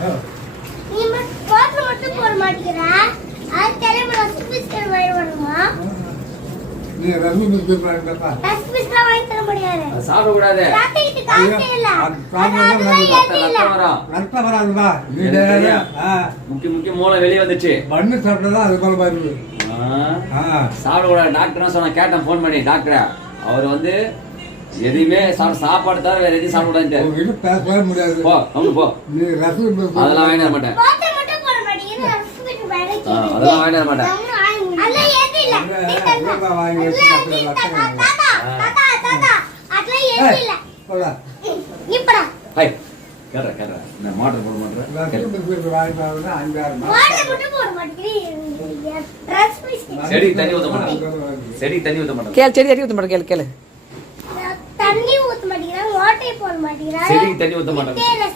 நீ வாட்டர் மட்டும் போட மாட்டேங்கிற. அது தெரியாம ரஸ் பிஸ்கட் வாங்கி வரணுமா? நீ ரஸ் பிஸ்கட் வாங்கிட்டப்பா. ரஸ் பிஸ்கட் வாங்கி தர முடியாது. சாப்பிட கூடாது. ராத்திரிக்கு காசே இல்ல. ரத்த வராதுப்பா. முக்கிய மூளை வெளியே வந்துச்சு. மண்ணு சாப்பிட்டா அது போல பாருங்க. சாப்பிட கூடாது. டாக்டர் சொன்ன கேட்டேன் போன் பண்ணி டாக்டர். அவர் வந்து எதையுமே சாப்பாடு தவிர வேற எதையும் சாப்பிட கூடாது. பேசவே முடியாது. போ அவங்க போ. நீ ரஸ் அதெல்லாம் வாங்கி வர மாட்டேன். வாட்டர் மட்டும் போட மாட்டேங்கிற. ரஸ் பிஸ்கட் வாங்கி. அதெல்லாம் வாங்கி வர மாட்டேன். அல்ல ஏது இல்ல. வாங்கி தாத்தா அட்ல ஏது இல்ல. போடா. இப்படா. ஹை கேற நான் மாட்டர் போட மாட்டேன். ரஸ் பிஸ்கட் வாங்கிட்டாங்கன்னா 5000 வாட்டர் மட்டும் போட மாட்டேங்கிற. ரஸ் பிஸ்கட். செடி தண்ணி ஊத்த மாட்டேன். செடி தண்ணி ஊத்த மாட்டேன். கேளு செடி தண்ணி ஊத்த மாட்டேன். கேளு தண்ணி ஊத்த மாட்டேங்கிற. வாட்டர் போட மாட்டேங்கிற. செடி தண்ணி ஊத்த மாட்டேன். கேளு